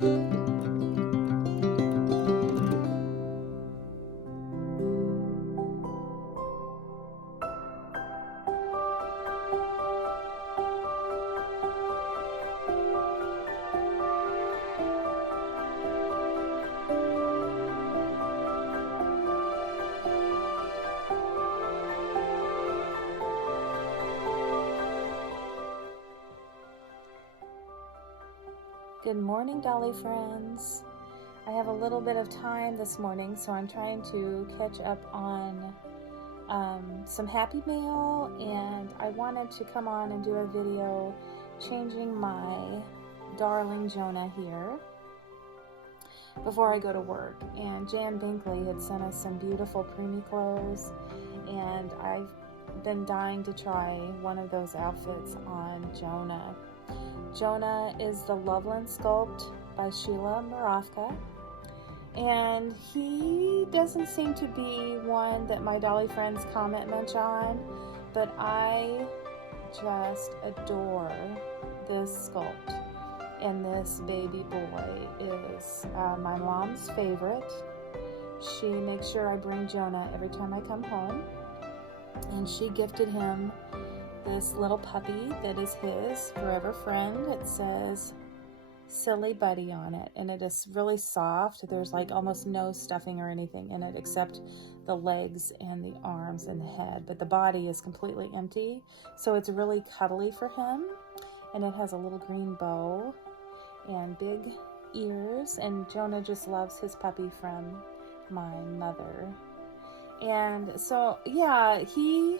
Good morning, Dolly friends. I have a little bit of time this morning, so I'm trying to catch up on some Happy Mail, and I wanted to come on and do a video changing my darling Jonah here before I go to work. And Jan Binkley had sent us some beautiful preemie clothes, and I've been dying to try one of those outfits on Jonah. Jonah is the Lovelyn sculpt by Sheila Mrofka, and he doesn't seem to be one that my Dolly friends comment much on, but I just adore this sculpt. And this baby boy is my mom's favorite. She makes sure I bring Jonah every time I come home, and she gifted him this little puppy that is his forever friend. It says Silly Buddy on it, and it is really soft. There's like almost no stuffing or anything in it except the legs and the arms and the head, but the body is completely empty, so it's really cuddly for him. And it has a little green bow and big ears, and Jonah just loves his puppy from my mother. And so yeah, he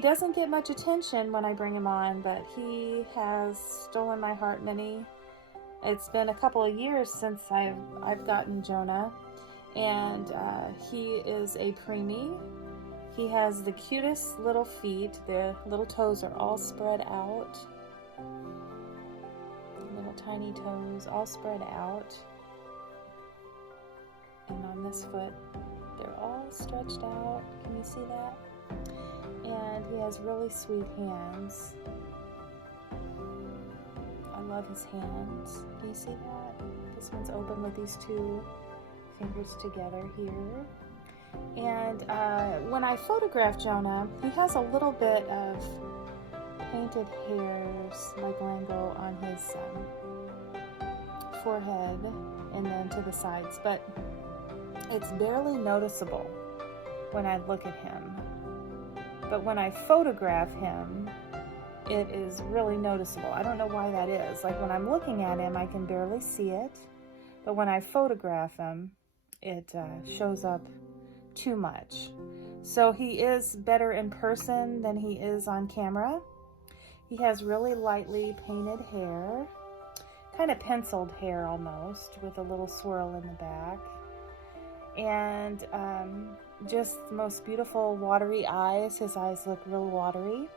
doesn't get much attention when I bring him on, but he has stolen my heart it's been a couple of years since I've gotten Jonah, and he is a preemie. He has the cutest little feet. The little toes are all spread out. Little tiny toes all spread out. And on this foot, they're all stretched out. Can you see that? And he has really sweet hands. I love his hands. Do you see that? This one's open with these two fingers together here. And when I photograph Jonah, he has a little bit of painted hairs like Lango on his forehead and then to the sides, but it's barely noticeable when I look at him. But when I photograph him, it is really noticeable. I don't know why that is. Like when I'm looking at him, I can barely see it. But when I photograph him, it shows up too much. So he is better in person than he is on camera. He has really lightly painted hair, kind of penciled hair almost, with a little swirl in the back. And just the most beautiful watery eyes. His eyes look real watery.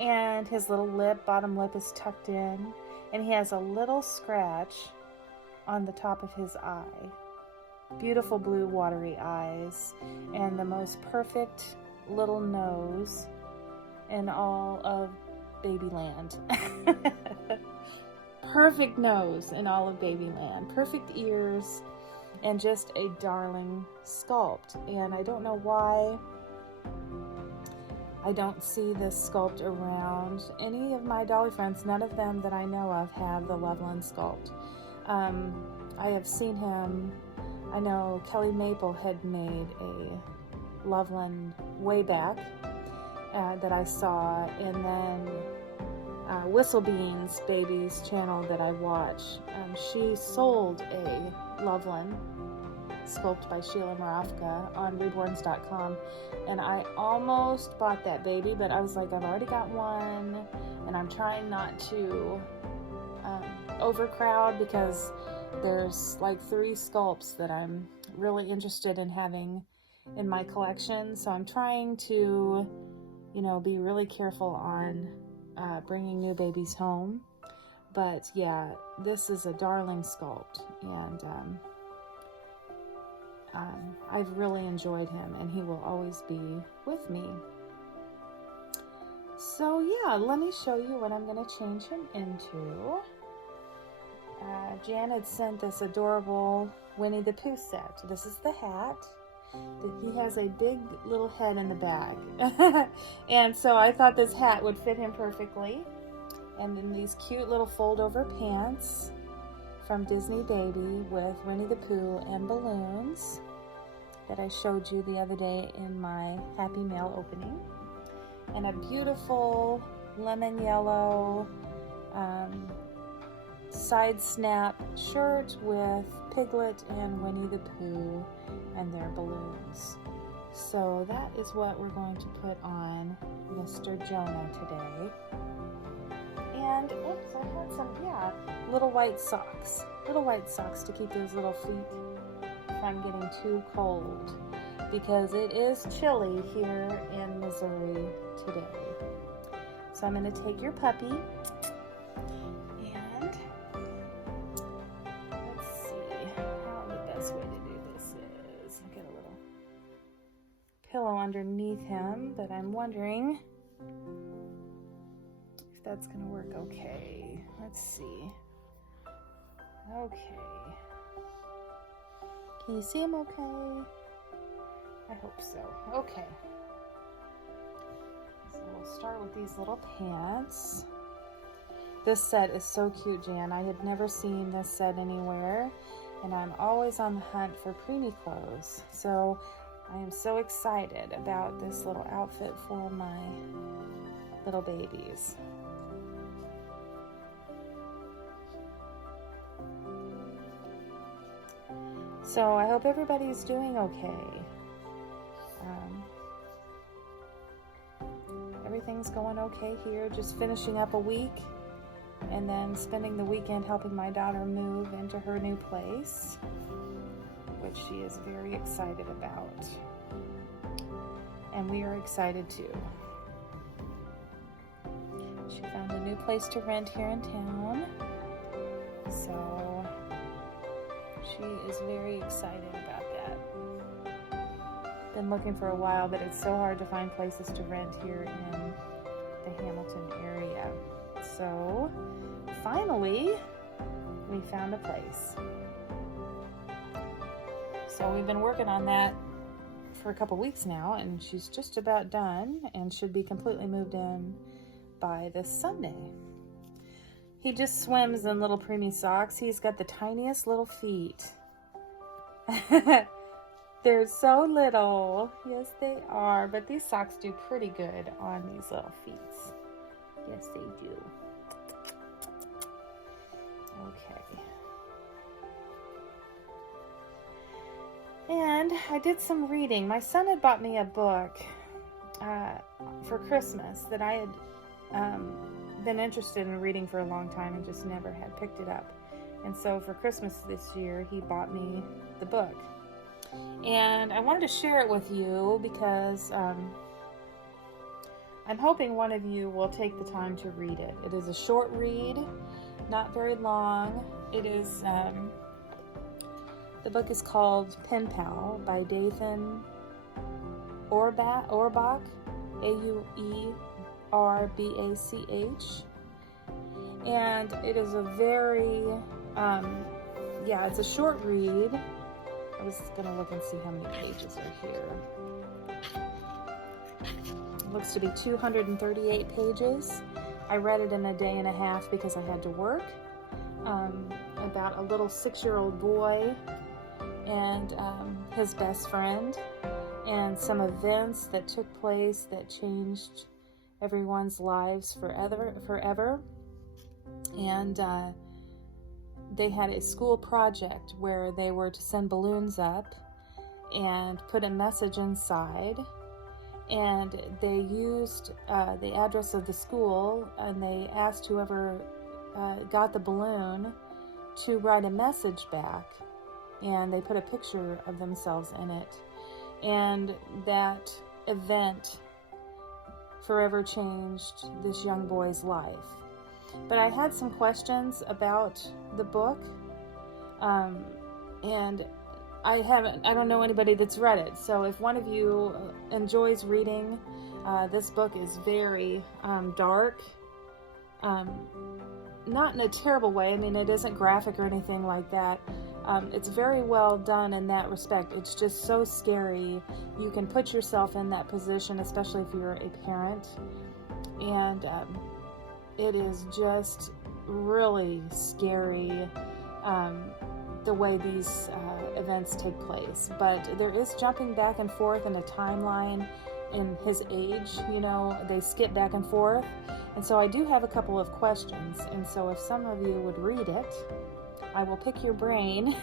And his little bottom lip is tucked in. And he has a little scratch on the top of his eye. Beautiful blue watery eyes. And the most perfect little nose in all of Babyland. Perfect nose in all of Babyland. Perfect ears. And just a darling sculpt. And I don't know why I don't see this sculpt around any of my Dolly friends. None of them that I know of have the Lovelyn sculpt. I have seen him. I know Kelly Maple had made a Lovelyn way back that I saw, and then Whistlebean's Baby's channel that I watch, she sold a Lovelyn sculpt by Sheila Mrofka on reborns.com, and I almost bought that baby, but I was like, I've already got one, and I'm trying not to overcrowd because there's like 3 sculpts that I'm really interested in having in my collection, so I'm trying to, be really careful on bringing new babies home. But yeah, this is a darling sculpt, and I've really enjoyed him, and he will always be with me. So yeah, let me show you what I'm going to change him into. Jan had sent this adorable Winnie the Pooh set. This is the hat. He has a big little head in the bag. And so I thought this hat would fit him perfectly. And then these cute little fold-over pants from Disney Baby with Winnie the Pooh and balloons that I showed you the other day in my Happy Mail opening. And a beautiful lemon yellow side snap shirt with Piglet and Winnie the Pooh and their balloons. So that is what we're going to put on Mr. Jonah today. And, oops, I had some, little white socks. Little white socks to keep those little feet from getting too cold, because it is chilly here in Missouri today. So I'm going to take your puppy, and let's see how the best way to do this is. I'll get a little pillow underneath him, but I'm wondering if that's going to work okay. Let's see. Okay. Can you see him okay? I hope so. Okay. So we'll start with these little pants. This set is so cute, Jan. I had never seen this set anywhere, and I'm always on the hunt for preemie clothes. So I am so excited about this little outfit for my little babies. So I hope everybody's doing okay. Everything's going okay here, just finishing up a week and then spending the weekend helping my daughter move into her new place, which she is very excited about. And we are excited too. She found a new place to rent here in town, so she is very excited about that. Been looking for a while, but it's so hard to find places to rent here in the Hamilton area. So finally, we found a place. So we've been working on that for a couple weeks now, and she's just about done and should be completely moved in by this Sunday. He just swims in little preemie socks. He's got the tiniest little feet. They're so little. Yes, they are. But these socks do pretty good on these little feet. Yes, they do. Okay. And I did some reading. My son had bought me a book for Christmas that I had been interested in reading for a long time and just never had picked it up. And so for Christmas this year, he bought me the book. And I wanted to share it with you because I'm hoping one of you will take the time to read it. It is a short read, not very long. It is, the book is called Pen Pal by Dathan Auerbach, Auerbach. And it is a very, it's a short read. I was going to look and see how many pages are here. It looks to be 238 pages. I read it in a day and a half because I had to work. About a little 6-year-old boy and his best friend, and some events that took place that changed everyone's lives forever. And they had a school project where they were to send balloons up and put a message inside, and they used the address of the school, and they asked whoever got the balloon to write a message back, and they put a picture of themselves in it. And that event forever changed this young boy's life. But I had some questions about the book, and I don't know anybody that's read it. So if one of you enjoys reading, not in a terrible way. I mean, it isn't graphic or anything like that. It's very well done in that respect. It's just so scary. You can put yourself in that position, especially if you're a parent. And it is just really scary the way these events take place. But there is jumping back and forth in a timeline in his age. You know, they skip back and forth. And so I do have a couple of questions. And so if some of you would read it, I will pick your brain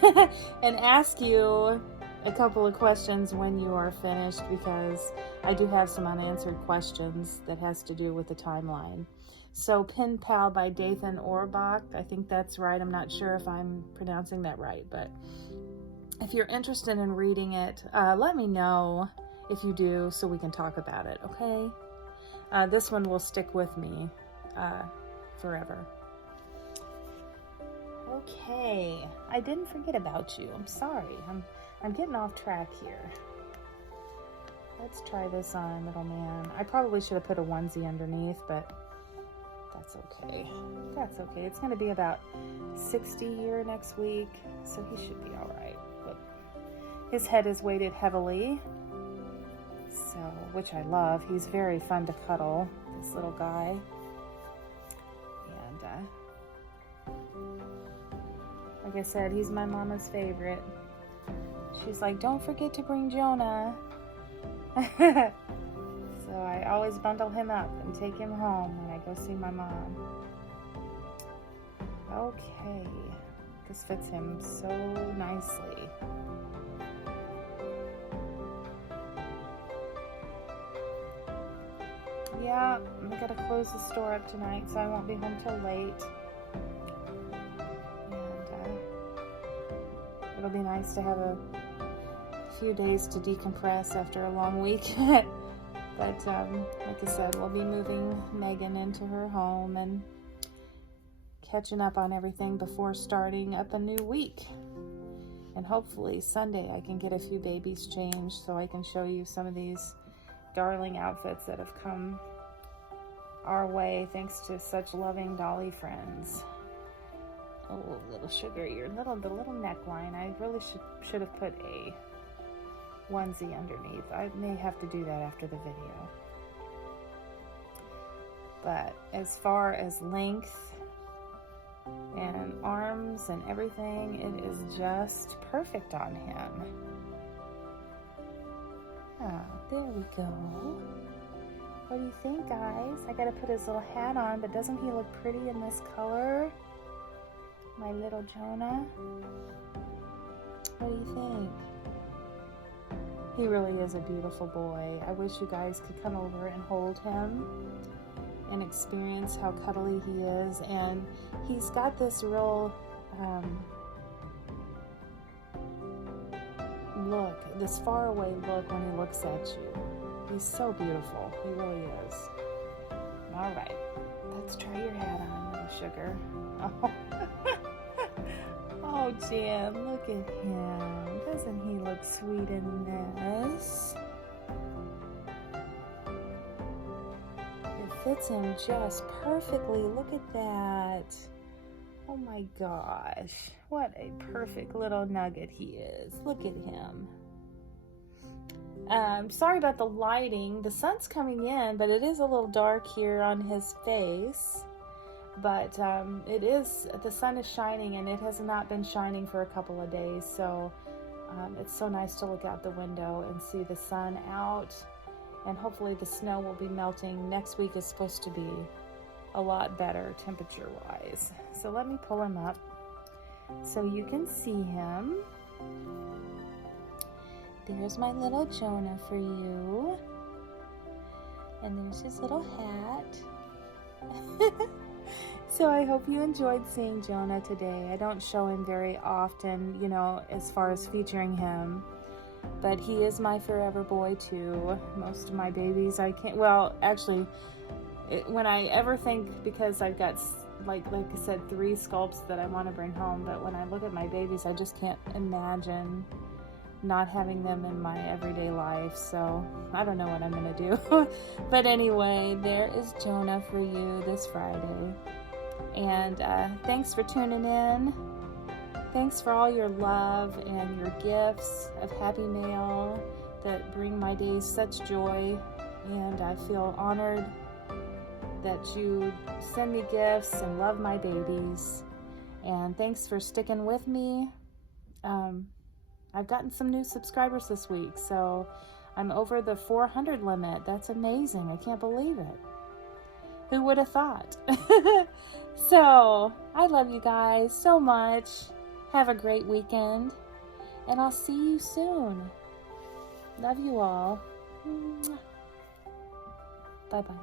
and ask you a couple of questions when you are finished, because I do have some unanswered questions that has to do with the timeline. So Pen Pal by Dathan Orbach, I think that's right. I'm not sure if I'm pronouncing that right, but if you're interested in reading it, let me know if you do so we can talk about it, okay? This one will stick with me forever. Okay, I didn't forget about you. I'm sorry. I'm getting off track here. Let's try this on, little man. I probably should have put a onesie underneath, but that's okay. That's okay. It's going to be about 60 here next week, so he should be all right. But his head is weighted heavily, so, which I love. He's very fun to cuddle, this little guy. And like I said, he's my mama's favorite. She's like, don't forget to bring Jonah. So I always bundle him up and take him home when I go see my mom. Okay, this fits him so nicely. Yeah, I gotta close the store up tonight, so I won't be home till late. It'll be nice to have a few days to decompress after a long week. But like I said, we'll be moving Megan into her home and catching up on everything before starting up a new week. And hopefully Sunday I can get a few babies changed so I can show you some of these darling outfits that have come our way thanks to such loving Dolly friends. Oh, little sugar, the little neckline. I really should have put a onesie underneath. I may have to do that after the video. But as far as length and arms and everything, it is just perfect on him. Ah, there we go. What do you think, guys? I gotta put his little hat on, but doesn't he look pretty in this color? My little Jonah. What do you think? He really is a beautiful boy. I wish you guys could come over and hold him and experience how cuddly he is. And he's got this real look, this faraway look when he looks at you. He's so beautiful. He really is. All right, let's try your hat on, little sugar. Oh. Oh, Jan, look at him. Doesn't he look sweet in this? It fits him just perfectly. Look at that. Oh my gosh. What a perfect little nugget he is. Look at him. Sorry about the lighting. The sun's coming in, but it is a little dark here on his face. But the sun is shining, and it has not been shining for a couple of days, so it's so nice to look out the window and see the sun out, and hopefully the snow will be melting. Next week is supposed to be a lot better temperature-wise. So let me pull him up so you can see him. There's my little Jonah for you, and there's his little hat. So I hope you enjoyed seeing Jonah today. I don't show him very often, you know, as far as featuring him, but he is my forever boy too. Most of my babies I can't, well, actually, when I ever think, because I've got, like I said, 3 sculpts that I want to bring home, but when I look at my babies, I just can't imagine not having them in my everyday life, so I don't know what I'm gonna do. But anyway, there is Jonah for you this Friday. And thanks for tuning in. Thanks for all your love and your gifts of happy mail that bring my days such joy. And I feel honored that you send me gifts and love my babies. And thanks for sticking with me. I've gotten some new subscribers this week, so I'm over the 400 limit. That's amazing. I can't believe it. Who would have thought? So, I love you guys so much. Have a great weekend, and I'll see you soon. Love you all. Bye-bye.